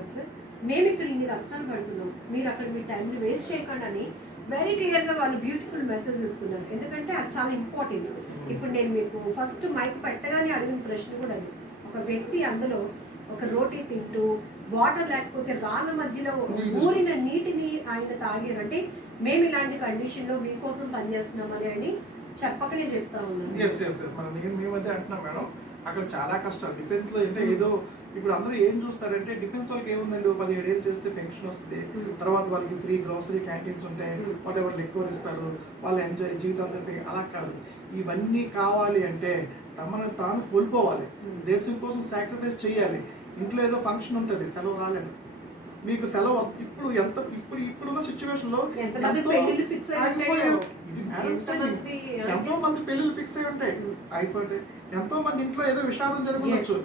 కదా సార్, మేము ఇక్కడ ఇన్ని కష్టాలు పడుతున్నాం, మీరు అక్కడ మీ టైంని వేస్ట్ చేయకుండా అని వెరీ క్లియర్గా వాళ్ళు బ్యూటిఫుల్ మెసేజ్ ఇస్తున్నారు. ఎందుకంటే అది చాలా ఇంపార్టెంట్. ఇప్పుడు నేను మీకు ఫస్ట్ మైక్ పెట్టగానే అడిగిన ప్రశ్న కూడా అది. ఒక వ్యక్తి అందులో ఒక రోటీ తింటూ వాటర్ లేకపోతే రాళ్ళ మధ్యలో ఊరిన నీటిని ఆయన తాగారంటే మేము ఇలాంటి కండిషన్లో మీకోసం పనిచేస్తున్నామని అని చెప్పకనే చెప్తా ఉన్నాను. మేమైతే అంటున్నాం మేడం, అక్కడ చాలా కష్టాలు డిఫెన్స్ లో. అంటే ఏదో ఇప్పుడు అందరూ ఏం చూస్తారంటే డిఫెన్స్ వాళ్ళకి ఏముందండి, 17 ఏళ్ళు చేస్తే పెన్షన్ వస్తుంది, తర్వాత వాళ్ళకి ఫ్రీ గ్రోసరీ క్యాంటీన్స్ ఉంటాయి, వాట్ ఎవరు ఎక్కువ ఇస్తారు, వాళ్ళు ఎంజాయ్ జీవితాంతం. అలా కాదు, ఇవన్నీ కావాలి అంటే తమను తాను కోల్పోవాలి, దేశం కోసం సాక్రిఫైస్ చేయాలి. ఇంట్లో ఏదో ఫంక్షన్ ఉంటుంది, సెలవు రాలేదు, మీకు సెలవు ఇప్పుడు ఇప్పుడున్న సిచ్యువేషన్ లో ఇది మ్యారేజ్ టైం ఎంతో మంది పెళ్లిళ్ళు ఫిక్స్ అయి ఉంటాయి, అయిపోతాయి. ఎంతో మంది ఇంట్లో ఏదో విషాదం జరగవచ్చు,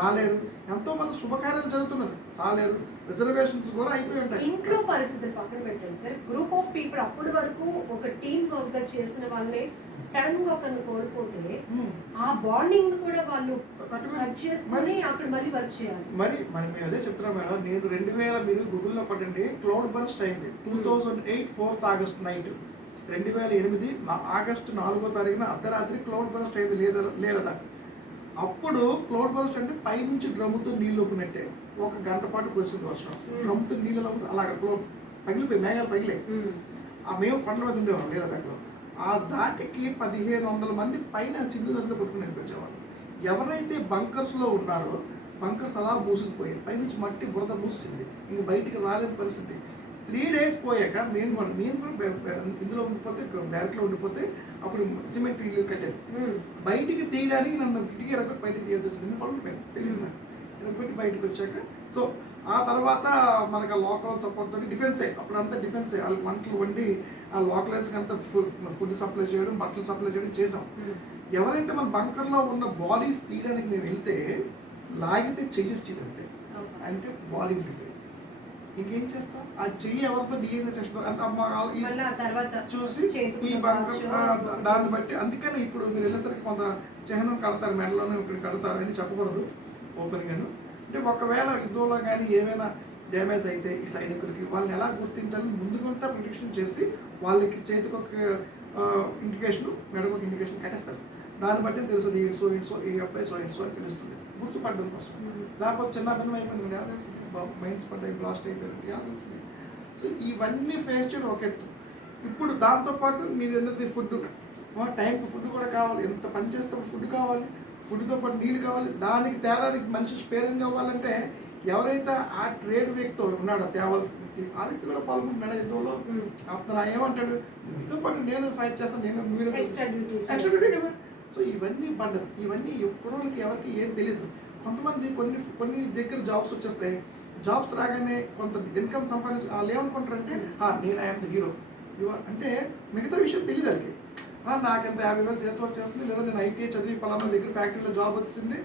రాలేరు. ఎంతో మంది శుభకార్యాలు జరుగుతున్నది, రాలేరు. రిజర్వేషన్స్ కూడా అయిపోయి ఉంటాయి. ఇంట్లో పరిస్థితులు పక్కన పెట్టండి సార్, గ్రూప్ ఆఫ్ పీపుల్ అప్పటి వరకు ఒక టీమ్ వర్క్ గా చేసిన వాళ్ళే సడన్ గా ఒకరిని కోల్పోతే ఆ బాండింగ్ కూడా వాళ్ళు కట్ చేసుకొని అక్కడ మళ్ళీ వర్క్ చేయాలి. మరి మేము అదే చెప్తున్నాం మేడం. నేను 2000 మీరు గూగుల్లో కొట్టండి, క్లౌడ్ బర్స్ట్ అయింది 2008 4th ఆగస్ట్ నైట్. 2008 ఆగస్టు 4వ తారీఖున అర్ధరాత్రి క్లౌడ్ బర్స్ట్ అయింది లేదా. అప్పుడు క్లౌడ్ బర్స్ట్ అంటే పైనుంచి డ్రమ్ముతో నీళ్ళు ఒప్పినట్టే 1 గంట పాటు వచ్చింది వర్షం, డ్రమ్ముతో నీళ్ళు అలాగా క్లౌడ్ పగిలిపోయి, మేఘాలు పగిలే. మేము కొండ మీద ఉండేవాళ్ళం లేదా దగ్గర. ఆ దాటికి 1500 మంది పైన సింధు నదిలో కొట్టుకుని వచ్చేవాళ్ళు. ఎవరైతే బంకర్స్లో ఉన్నారో బంకర్స్ అలా మూసుకుపోయాయి, పైనుంచి మట్టి బురద మూసింది, ఇంక బయటికి రాలేని పరిస్థితి. 3 days పోయాక నేను కూడా ఇందులో ఉండిపోతే, బ్యారెక్లో ఉండిపోతే అప్పుడు సిమెంట్ ఇల్లు కట్టారు. బయటికి తీయడానికి నన్ను కిటికీ ఎరగొట్టి బయటికి తీయాల్సి వచ్చింది, పడుకుపోయాను, తెలియదు నాకు. ఎరగొట్టి బయటకు వచ్చాక సో ఆ తర్వాత మనకు లోకల్ సపోర్ట్ తోటి డిఫెన్సే, అప్పుడంతా డిఫెన్సే. వాళ్ళు వంటలు వండి ఆ లోకలైజ్కి అంతా ఫుడ్ సప్లై చేయడం, బట్టలు సప్లై చేయడం చేసాం. ఎవరైతే మన బంకర్లో ఉన్న బాడీస్ తీయడానికి మేము వెళ్తే లాగితే చెయ్యి వచ్చింది అంతే, అంటే బాడీ ఉంటుంది. ఇంకేం చేస్తాం, ఆ చెయ్యి ఎవరితో డిఎన్ఏ చేస్తారు అంత చూసి ఈ బంకర్ దాన్ని బట్టి. అందుకని ఇప్పుడు మీరు వెళ్ళేసరికి కొంత చిహ్నం కడతారు, మెడలోనే ఇక్కడ కడతారు, అని చెప్పకూడదు ఓపెన్ గాను. అంటే ఒకవేళ యుద్ధంలో కానీ ఏమైనా డ్యామేజ్ అయితే ఈ సైనికులకి వాళ్ళని ఎలా గుర్తించాలని ముందుకుంటా ప్రొటెక్షన్ చేసి వాళ్ళకి చేతికి ఒక ఇండికేషన్, మెడకు ఒక ఇండికేషన్ కట్టేస్తారు. దాన్ని బట్టి తెలుస్తుంది ఇట్సో ఈ అబ్బాయి సో అని తెలుస్తుంది, గుర్తుపడడం కోసం. లేకపోతే చిన్న భిన్నం అయిపోయింది, మైన్స్ పడ్డాయి, బ్లాస్ట్ అయిపోయింది. సో ఇవన్నీ ఫేస్ చేయడం ఒక ఎత్తు. ఇప్పుడు దాంతోపాటు మీరు ఏంటంటే ఫుడ్, టైంకి ఫుడ్ కూడా కావాలి, ఎంత పని చేస్తే ఫుడ్ కావాలి, ఫుడ్తో పాటు నీళ్ళు కావాలి. దానికి తేడానికి మనిషి స్పేరింగ్ అవ్వాలంటే ఎవరైతే ఆ ట్రేడ్ వ్యక్తి ఉన్నాడో తేవాల్సింది ఆ వ్యక్తి కూడా పాల్గొంటున్నాడు యుద్ధంలో. అతను ఏమంటాడు, మీతో పాటు నేను ఫైట్ చేస్తాను, నేను మీరు ఎక్స్ట్రా డ్యూటీ కదా. సో ఇవన్నీ బండల్స్, ఇవన్నీ కుర్రోళ్ళకి ఎవరికి ఏం తెలియదు. కొంతమంది కొన్ని దగ్గర జాబ్స్ వచ్చేస్తాయి, జాబ్స్ రాగానే కొంత ఇన్కమ్ సంపాదించి వాళ్ళు ఏమనుకుంటారంటే నేను ఐఎమ్ ద హీరో అంటే మిగతా విషయం తెలియదు వాళ్ళకి. నాకెంత 50,000 జీతం వచ్చేస్తుంది, లేదా నేను ఐటీఐ చదివి పలానా దగ్గర ఫ్యాక్టరీలో జాబ్ వచ్చింది.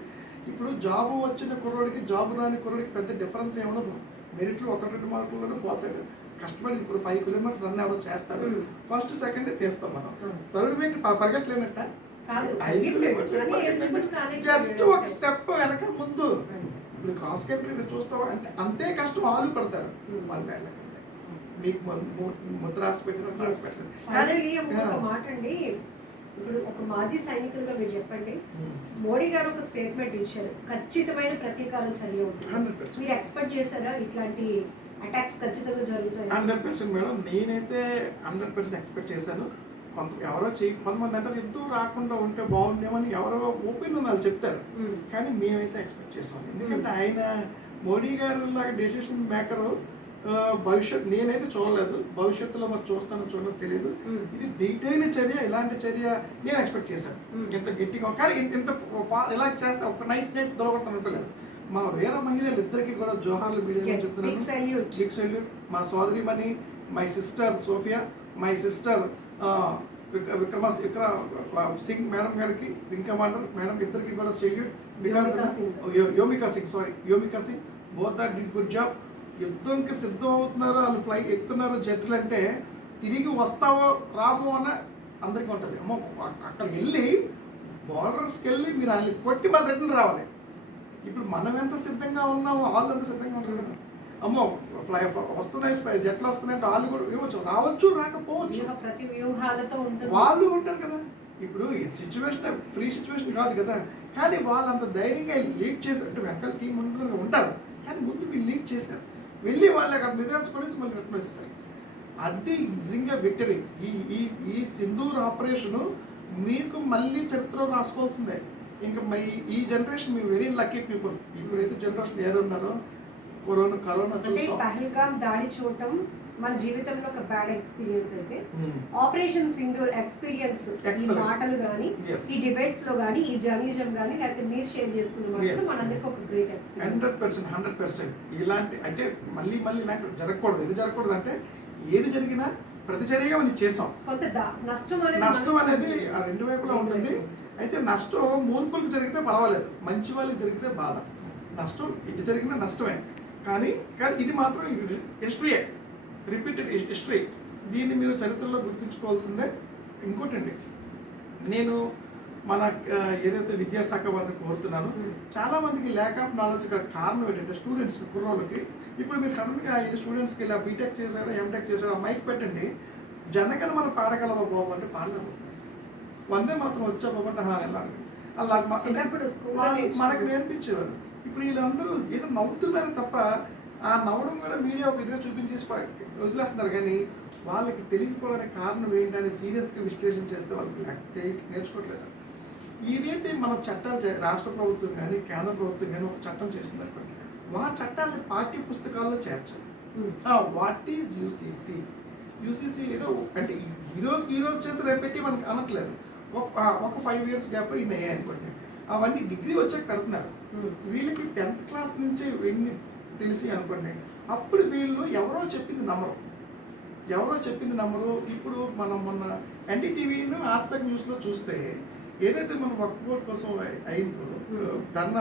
ఇప్పుడు జాబ్ వచ్చిన కుర్రోడికి జాబ్ రాని కుర్రోడికి పెద్ద డిఫరెన్స్ ఏముండదు. మెరిట్లో 1-2 మార్కుల్లోనే పోతాడు. కష్టపడి ఇప్పుడు 5 kilometers రన్ ఎవరో చేస్తారు, ఫస్ట్ సెకండ్ తీస్తాం మనం. థర్డ్ వీక్ పరిగెట్టలేనట్ట, జస్ట్ ఒక స్టెప్ వెనక ముందు. ఇప్పుడు క్రాస్ కంట్రీ చూస్తావా అంటే అంతే కష్టం వాళ్ళు పడతారు, వాళ్ళ బ్యాడ్లకి మీకు ముద్ర రాసి పెట్టిన మాట అండి. ఇప్పుడు ఒక మాజీ సైనికులుగా మీరు చెప్పండి, మోడీ గారు ఒక స్టేట్మెంట్ ఇచ్చారు, ఖచ్చితమైన ప్రతీకార చర్య ఉంటుంది. మీరు ఎక్స్పెక్ట్ చేశారా ఇట్లాంటి అటాక్స్ ఖచ్చితంగా జరుగుతాయి? 100% మేడం, నేనైతే 100% ఎక్స్పెక్ట్ చేశాను. కొంతమంది అంటారు యుద్ధం రాకుండా ఉంటే బాగుండేమని, ఎవరో ఓపెన్ వాళ్ళు చెప్తారు, కానీ మేమైతే ఎక్స్పెక్ట్ చేసాం. ఎందుకంటే ఆయన మోడీ గారు లాగా డెసిషన్ మేకరు. భవిష్యత్ నేనైతే చూడలేదు, భవిష్యత్తులో మరి చూస్తానో చూడలేదు తెలియదు. ఇది దీటైన చర్య, ఇలాంటి చర్య నేను ఎక్స్పెక్ట్ చేశాను. ఇంత గట్టిగా, కానీ ఇంత ఇలా చేస్తే ఒక నైట్ దొరకడం అనుకోలేదు. మా వేరే మహిళలు ఇద్దరికి కూడా జోహార్లు వీడియోలో చెప్తున్నాను, బిగ్ సల్యూట్. మా సోదరి Mani, my sister Sophia, my sister Vikram Singh madam గారికి, వింగ్ కమాండర్ మేడం ఇద్దరికి కూడా salute. Because Vyomika Singh both are did good job. యుద్ధంకి సిద్ధం అవుతున్నారు, వాళ్ళు ఫ్లైట్ ఎక్కుతున్నారు జెట్లు అంటే తిరిగి వస్తావో రామో అన్న అందరికీ ఉంటుంది. అమ్మో అక్కడికి వెళ్ళి బార్డర్స్కి వెళ్ళి మీరు వాళ్ళని కొట్టి మళ్ళీ రిటర్న్ రావాలి. ఇప్పుడు మనం ఎంత సిద్ధంగా ఉన్నామో వాళ్ళు ఎంత సిద్ధంగా ఉంటారు కదా. అమ్మో వస్తున్నాయి జట్లు వస్తున్నాయంటే వాళ్ళు కూడా ఇవ్వచ్చు, రావచ్చు రాకపోవచ్చు, ప్రతి వ్యూహాలతో ఉంటుంది. వాళ్ళు ఉంటారు కదా. ఇప్పుడు ఈ సిచ్యువేషన్ ఫ్రీ సిచ్యువేషన్ కాదు కదా, కానీ వాళ్ళంత ధైర్యంగా లీడ్ చేశారు. అంటే వెనకాల టీం ముందు ఉంటారు, కానీ ముందు మీరు లీడ్ చేశారు, వెళ్ళి వాళ్ళు అక్కడ మిజైల్స్ కొనేసి మళ్ళీ రిటర్న్ వచ్చేసారు. అది నిజంగా విక్టరీ. ఈ ఈ ఈ సింధూర్ ఆపరేషను మీకు మళ్ళీ చరిత్ర రాసుకోవాల్సిందే. ఇంకా ఈ జనరేషన్ మీరు వెరీ లక్కీ పీపుల్. ఇప్పుడైతే జనరేషన్ ఎవరున్నారో కరోనా అంటే పహల్గామ్ దాడి చూడటం మన జీవితంలో ఒక బ్యాడ్ ఎక్స్పీరియన్స్ అయితే, ఆపరేషన్ సింధూర్ ఎక్స్పీరియన్స్, ఈ మాటలు కానీ, ఈ డిబేట్స్ లో కానీ, ఈ జర్నలిజం కానీ, లేకపోతే మీరు షేర్ చేసుకున్న మాటలు మనందరికీ ఒక గ్రేట్ ఎక్స్పీరియన్స్. 100% ఇలాంటి అంటే మళ్ళీ ఇలాంటి జరగకూడదు. ఎందుకు జరగకూడదు అంటే ఏది జరిగినా ప్రతిచర్యగా మనం చేస్తాం. కొంత నష్టం అనేది ఆ రెండు వైపులా ఉంటుంది. అయితే నష్టం మూర్ఖులకు జరిగితే పర్వాలేదు, మంచి వాళ్ళకి జరిగితే బాధ. నష్టం ఇటు జరిగినా నష్టమే, కానీ ఇది మాత్రం హిస్టరీయే, రిపీటెడ్ హిస్టరీ. దీన్ని మీరు చరిత్రలో గుర్తుంచుకోవాల్సిందే. ఇంకోటండి, నేను మన ఏదైతే విద్యాశాఖ వారిని కోరుతున్నాను, చాలా మందికి ల్యాక్ ఆఫ్ నాలెడ్జ్ కారణం ఏంటంటే స్టూడెంట్స్ కుర్రోళ్ళకి. ఇప్పుడు మీరు సడన్గా ఇది స్టూడెంట్స్కి ఇలా బీటెక్ చేశాడు, ఎంటెక్ చేశాడు, ఆ మైక్ పెట్టండి, జనగణ మన పాడగలవా బాబు అంటే పాడలేకపోతుంది. వందే మాత్రం వచ్చా బాబు అంటే వెళ్ళాలి. అలా మనకు నేర్పించేవారు. ఇప్పుడు వీళ్ళందరూ ఏదో నవ్వుతున్నారు తప్ప ఆ నవ్వడం కూడా మీడియా ఒక విధంగా చూపించేసి వదిలేస్తున్నారు, కానీ వాళ్ళకి తెలియకపోవడానికి కారణం ఏంటని సీరియస్గా విశ్లేషణ చేస్తే వాళ్ళకి నేర్చుకోవట్లేదు. ఏదైతే మన చట్టాలు రాష్ట్ర ప్రభుత్వం కానీ కేంద్ర ప్రభుత్వం కానీ ఒక చట్టం చేసింది అనుకోండి, ఆ చట్టాలని పాఠ్య పుస్తకాల్లో చేర్చాలి. వాట్ ఈజ్ యూసీసీ ఏదో అంటే ఈ రోజు చేస్తే రేపు పెట్టి మనకి అనట్లేదు. ఒక 5 years గ్యాప్ ఇన్ని అయ్యాయి అనుకోండి, అవన్నీ డిగ్రీ వచ్చాక కడుతున్నారు. వీళ్ళకి 10th క్లాస్ నుంచి ఎన్ని తెలిసి అనుకోండి, అప్పుడు వీళ్ళు ఎవరో చెప్పింది నమ్మరు. ఇప్పుడు మనం మొన్న ఎన్డీటీవీను ఆజ్ తక్ న్యూస్లో చూస్తే ఏదైతే మనం వర్క్ బోర్డ్ కోసం అయిందో ధర్నా